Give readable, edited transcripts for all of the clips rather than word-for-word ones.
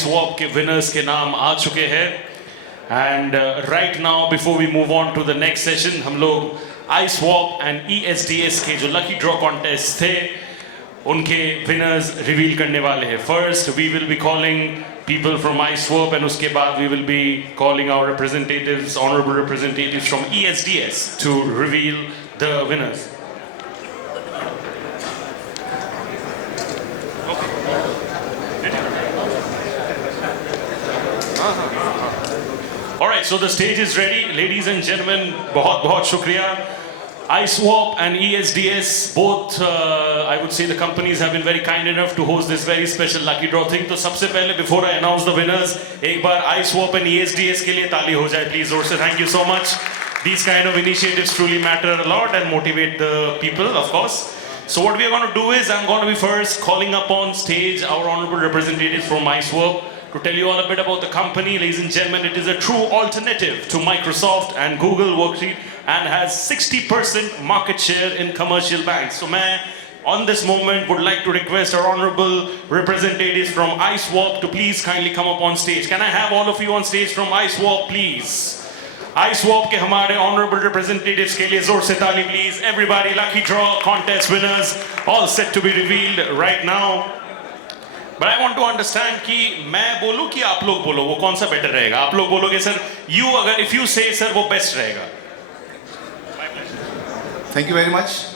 iSwap के winners के नाम आ चुके हैं and right now before we move on to the next session हम लोग iSwap and ESDS के जो lucky draw contest थे उनके winners reveal करने वाले हैं. First we will be calling people from iSwap and उसके बाद we will be calling our representatives, honorable representatives from ESDS to reveal the winners. Alright, so the stage is ready. Ladies and gentlemen, बहुत बहुत शुक्रिया. iSwap and ESDS, both I would say the companies have been very kind enough to host this very special lucky draw thing. तो सबसे पहले before I announce the winners, एक बार iSwap and ESDS के लिए ताली हो जाए please. और thank you so much. These kind of initiatives truly matter a lot and motivate the people, of course. So what we are going to do is I'm going to be first calling up on stage our honorable representatives from iSwap to tell you all a bit about the company. Ladies and gentlemen, it is a true alternative to Microsoft and Google Worksheet and has 60% market share in commercial banks. So मैं on this moment would like to request our honorable representatives from iSwap to please kindly come up on stage. Can I have all of you on stage from iSwap please? iSwap के हमारे honorable representatives के लिए जोर से ताली please. Everybody, lucky draw contest winners all set to be revealed right now. But I want to understand कि मैं बोलूँ कि आप लोग बोलो वो कौन सा better रहेगा? आप लोग बोलोगे सर you अगर if you say सर वो best रहेगा. Thank you very much.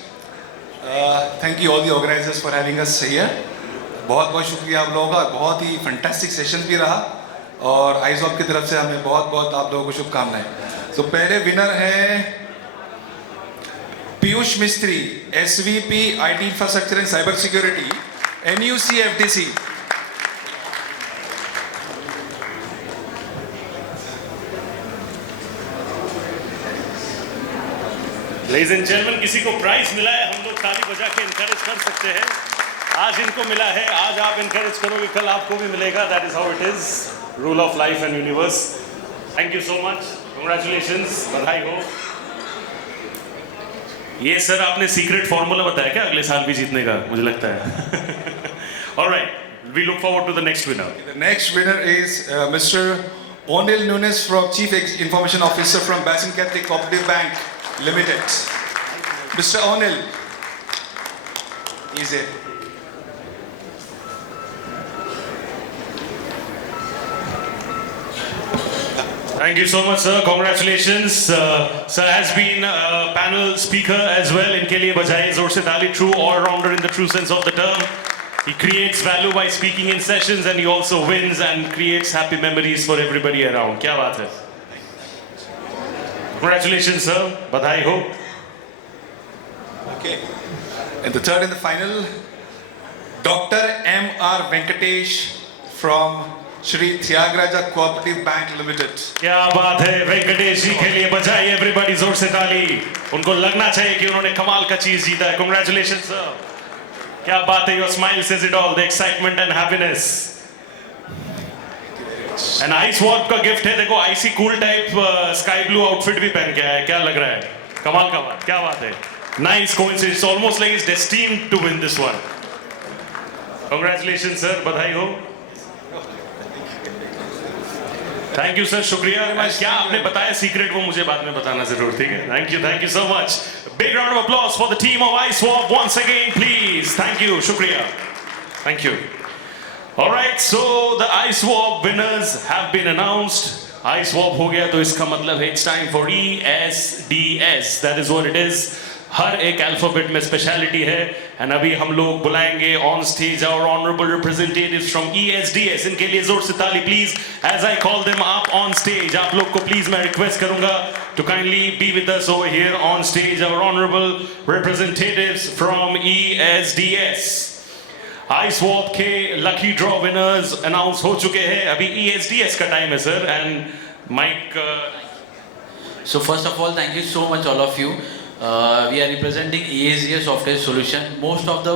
Thank you all the organizers for having us here. बहुत बहुत शुक्रिया आप लोगों का. बहुत ही fantastic session भी रहा और iSwap की तरफ से हमें बहुत बहुत आप लोगों को शुभकामनाएं. तो पहले विनर है पीयूष मिस्त्री, SVP IT Infrastructure and Cyber Security, NUC FDC. Ladies and gentlemen, किसी को प्राइज मिला है हम लोग ताली बजा के इनकरेज कर सकते हैं. आज इनको मिला है, आज आप इनकरेज करोगे कल आपको भी मिलेगा. That is how it is. Rule of life and universe. Thank you so much. Congratulations. बधाई हो. ये सर आपने सीक्रेट फॉर्मूला बताया क्या अगले साल भी जीतने का? मुझे लगता है. All right. We look forward to the next winner. The next winner is Mr. Onil Nunes from Chief Information Officer from Basin Catholic Cooperative Bank Limited. Mr. Onil, he's it. Thank you so much, sir. Congratulations. Sir has been a panel speaker as well. इनके लिए बजाइए जोर से ताली. True all-rounder in the true sense of the term. He creates value by speaking in sessions and he also wins and creates happy memories for everybody around. क्या बात है? Congratulations, sir. बधाई हो. Okay. And the third and the final, Dr. M.R. Venkatesh from Shri Tyagaraja Cooperative Bank Limited. क्या बात है वेंकटेश जी के लिए बजाइए everybody जोर से ताली. उनको लगना चाहिए कि उन्होंने कमाल का चीज जीता है. Congratulations, sir. क्या बात है. Your smile says it all. The excitement and happiness. And iSwap का गिफ्ट है. देखो IC cool type sky blue outfit भी पहन के आया है. क्या लग रहा है? कमाल का बात. क्या बात है? Nice coincidence. It's almost like he's destined to win this one. Congratulations, sir. बधाई हो. Thank you, sir. शुक्रिया. क्या आपने बताया सीक्रेट वो मुझे बाद में बताना जरूर. ठीक है. Thank you so much. Big round of applause for the team of iSwap once again, please. Thank you. शुक्रिया. Thank you. All right. So the iSwap winners have been announced. iSwap हो गया तो इसका मतलब है it's time for ESDS. That is what it is. हर एक अल्फाबेट में स्पेशलिटी है एंड अभी हम लोग बुलाएंगे on stage our honourable representatives from ESDS. इनके लिए जोर से ताली please as I call them up on stage. आप लोग को प्लीज मैं रिक्वेस्ट करूंगा to kindly be with us over here on stage our honourable representatives from ESDS. iSwap के लकी ड्रॉ विनर्स अनाउंस हो चुके हैं. अभी ESDS का टाइम है sir and mic. So first of all, thank you so much all of you. We are representing ESDS Software Solution. Most of the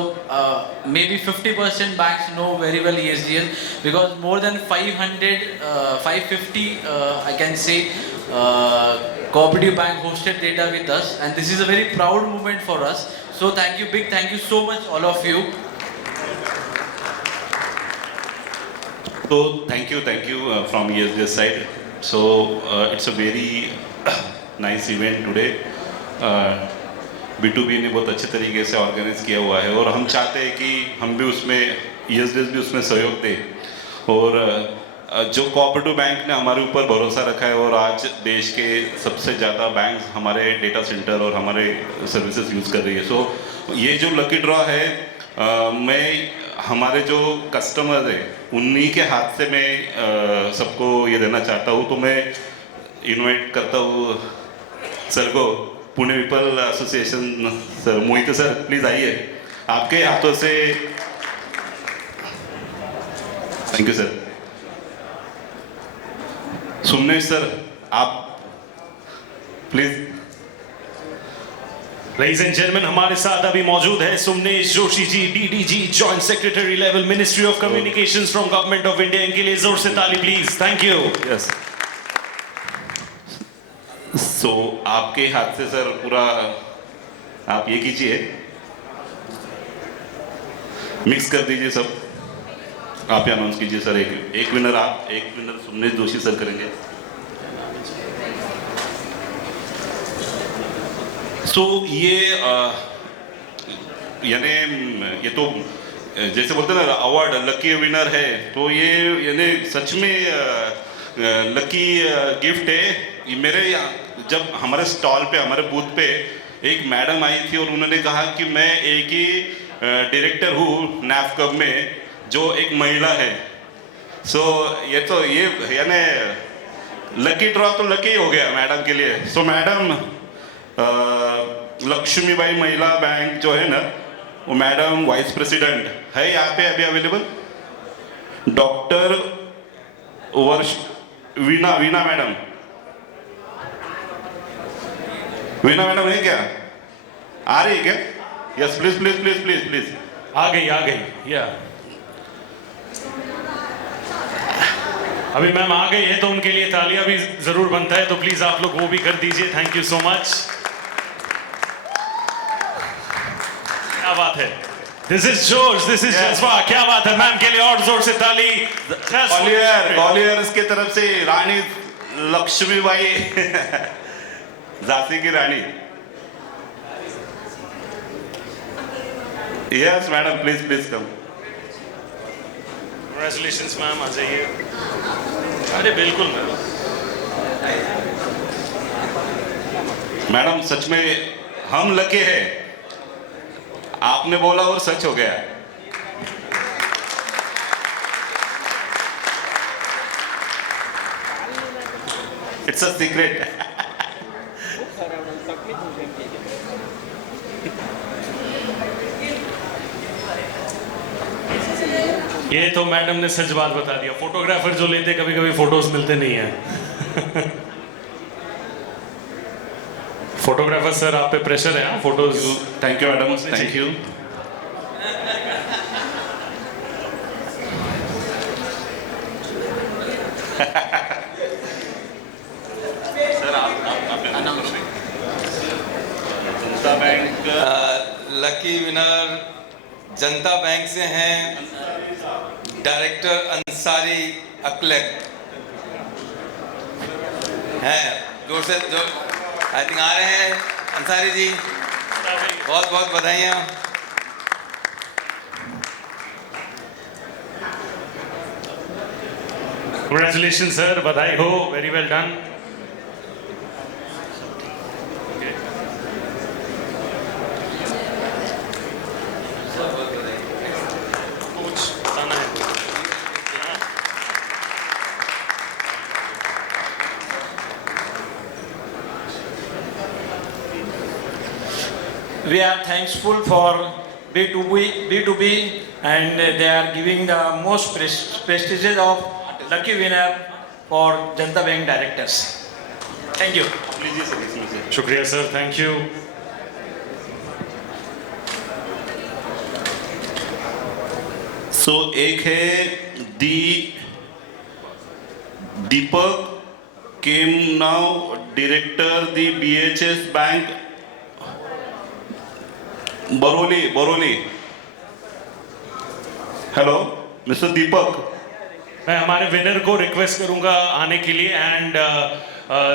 maybe 50% banks know very well ESDS because more than 550 I can say cooperative bank hosted data with us, and this is a very proud moment for us. So thank you, big thank you so much all of you. So thank you from ESDS side. So it's a very nice event today. B2B ने बहुत अच्छे तरीके से ऑर्गेनाइज किया हुआ है और हम चाहते हैं कि हम भी उसमें ESDS भी उसमें सहयोग दे और जो कोऑपरेटिव बैंक ने हमारे ऊपर भरोसा रखा है और आज देश के सबसे ज़्यादा बैंक हमारे डेटा सेंटर और हमारे सर्विसेज यूज़ कर रही है. सो ये जो लकी ड्रॉ है मैं हमारे जो कस्टमर है उन्हीं के हाथ से मैं सबको ये देना चाहता हूँ. तो मैं इनवाइट करता हूँ सर को, Pune people association sir, Mohit sir please आइए, आपके हाथों से. Thank you sir. सुमनेश सर आप प्लीज. Ladies and gentlemen, हमारे साथ अभी मौजूद है सुमनेश जोशी ji, DDG joint secretary level, ministry of communications from government of India. इनके लिए जोर से ताली प्लीज. Thank you. यस. सो आपके हाथ से सर पूरा आप ये कीजिए, मिक्स कर दीजिए सब. आप ही अनाउंस कीजिए सर. एक विनर आप, एक विनर सुमनेश जोशी सर करेंगे. सो ये यानी ये तो जैसे बोलते हैं ना अवार्ड लकी विनर है, तो ये यानी सच में लकी गिफ्ट है. ये मेरे जब हमारे स्टॉल पे हमारे बूथ पे एक मैडम आई थी और उन्होंने कहा कि मैं एक ही डायरेक्टर हूँ नैफकब में जो एक महिला है. सो ये तो ये यानी लकी ड्रॉ तो लकी हो गया मैडम के लिए. सो मैडम लक्ष्मीबाई महिला बैंक जो है ना, वो मैडम वाइस प्रेसिडेंट है यहाँ पे अभी अवेलेबल. डॉक्टर वर्ष वीना मैडम, वीना मैडम है क्या, आ रही है क्या? Yes please please please please please. आ गई या अभी मैम आ गई है तो उनके लिए तालियां भी जरूर बनता है, तो प्लीज आप लोग वो भी कर दीजिए. Thank you so much. क्या बात है. दिस इज जोश, दिस इज जज्बा. क्या बात है. मैम के लिए और जोर से ताली. ग्वालियर की तरफ से रानी लक्ष्मीबाई झांसी की रानी. Yes madam please please come. Congratulations ma'am. आ जाइए. अरे बिल्कुल मैडम सच में हम लकी है. आपने बोला और सच हो गया. It's a secret. ये तो मैडम ने सच बात बता दिया. फोटोग्राफर जो लेते कभी कभी फोटोज मिलते नहीं है. फोटोग्राफर सर आप पे प्रेशर है. हाँ photos. Thank you madam. Thank you. Sir आप जनता बैंक लकी विनर जनता बैंक से हैं डायरेक्टर अंसारी अकलक हैं. जोर से जो आई थिंक आ रहे हैं अंसारी जी. बहुत बहुत बधाइयाँ. Congratulations sir. बधाई हो. Very well done. We are thankful for B2B and they are giving the most prestigious of lucky winner for Janata Bank directors. Thank you. लीजिए सर इसमें से. शुक्रिया सर. Thank you. सो एक है Deepak came now director the BHS bank Baroli. Hello mister Deepak. मैं हमारे winner को रिक्वेस्ट करूंगा आने के लिए एंड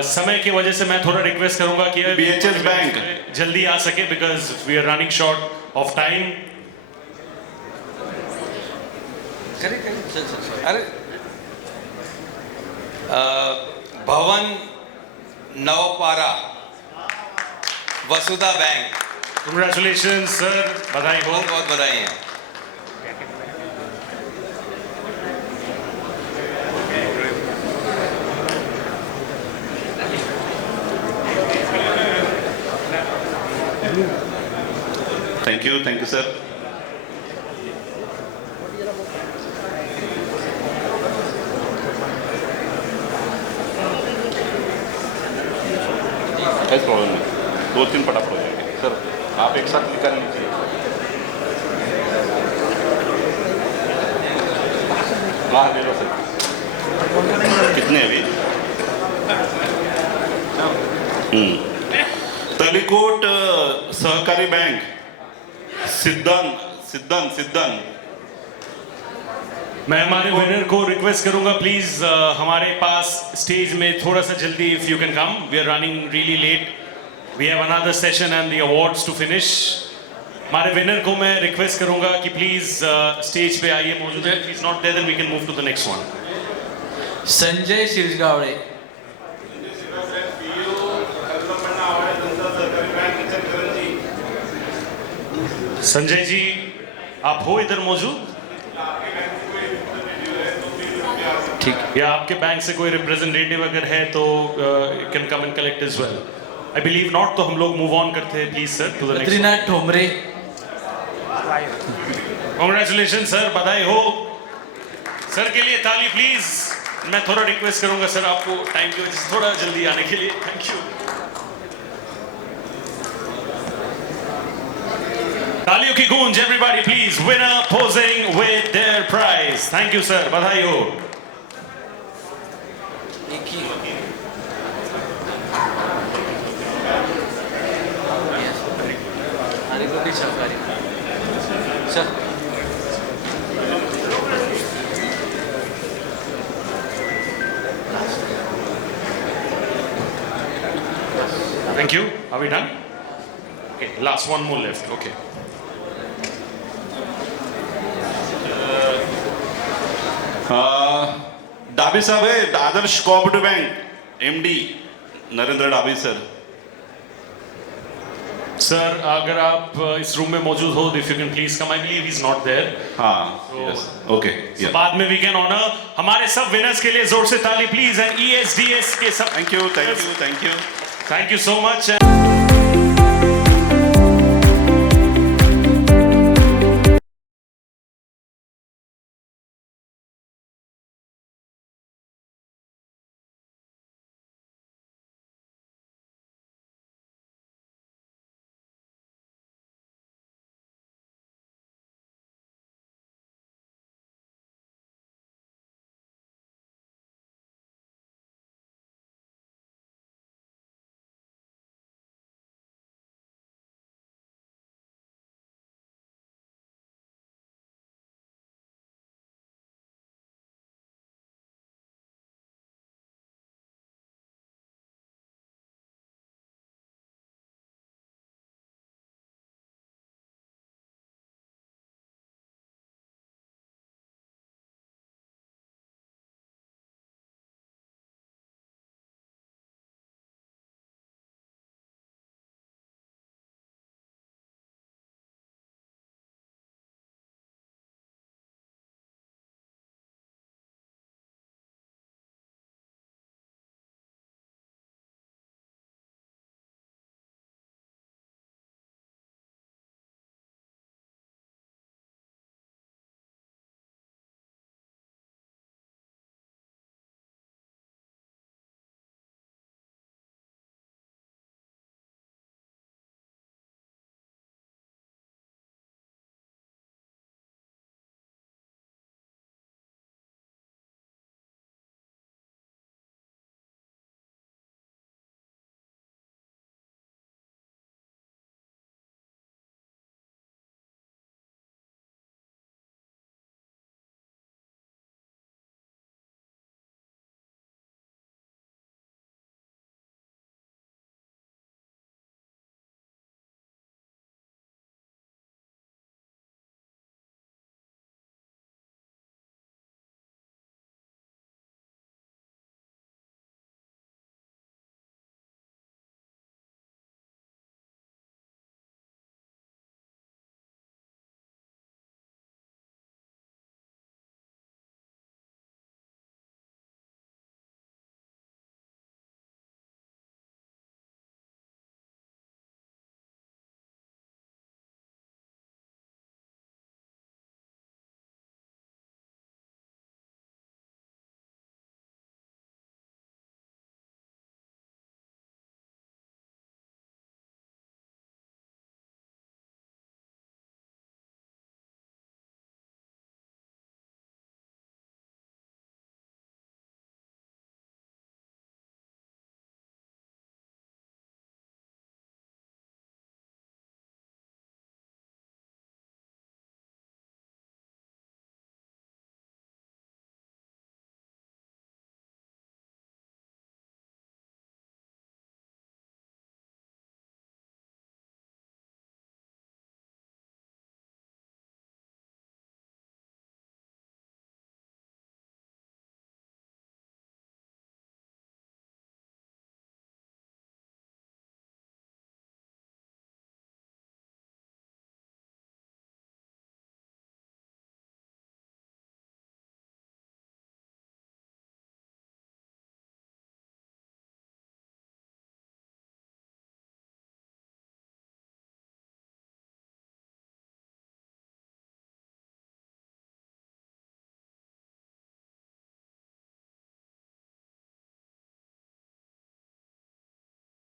समय की वजह से मैं थोड़ा रिक्वेस्ट करूंगा कि BHS बैंक जल्दी आ सके because we are running short of time. अरे Bhavan Navapara Vasudha bank, congratulation sir, बधाई हो. बहुत बहुत बधाई हैं. Thank you sir. कोई प्रॉब्लम नहीं, 2-3 फटाफट हो जाएंगे सर. आप एक साथ निकाल लीजिए. हाँ ले लो सर. कितने अभी? तलीकोट सहकारी बैंक सिद्धन. मैं हमारे विनर को रिक्वेस्ट करूंगा प्लीज हमारे पास स्टेज में थोड़ा सा जल्दी if you can come. We are running really late. We have another session and the awards to finish. हमारे विनर को मैं रिक्वेस्ट करूंगा कि प्लीज स्टेज पे आइए, मौजूद है. If is not there then we can move to the next one. Sanjay Shirgawade. Sanjay ji आप हो इधर मौजूद? ठीक. या आपके बैंक से कोई रिप्रेजेंटेटिव अगर है तो you can come and collect as well. I believe not, तो हम लोग मूव ऑन करते हैं please sir to the next. Badrinath Thombre. Congratulation sir, बधाई हो. सर के लिए ताली प्लीज. मैं थोड़ा रिक्वेस्ट करूंगा सर आपको टाइम की वजह से थोड़ा जल्दी आने के लिए. Thank you. तालियों की गूंज everybody please. Winner posing with their prize. Thank you sir, बधाई हो. एक ही. अरे को भी सहकारी sir. Thank you. Are we done? Okay, last one more left. Okay. डाबी साहब है, आदर्श कोऑपरेटिव बैंक MD नरेंद्र डाबी सर. सर अगर आप इस रूम में मौजूद हो, if you can please come. I believe he's not there. हाँ, yes, okay, So yeah. बाद में we can honor हमारे सब विनर्स के लिए जोर से ताली प्लीज. एंड ESDS के सब Thank you. Thank you so much.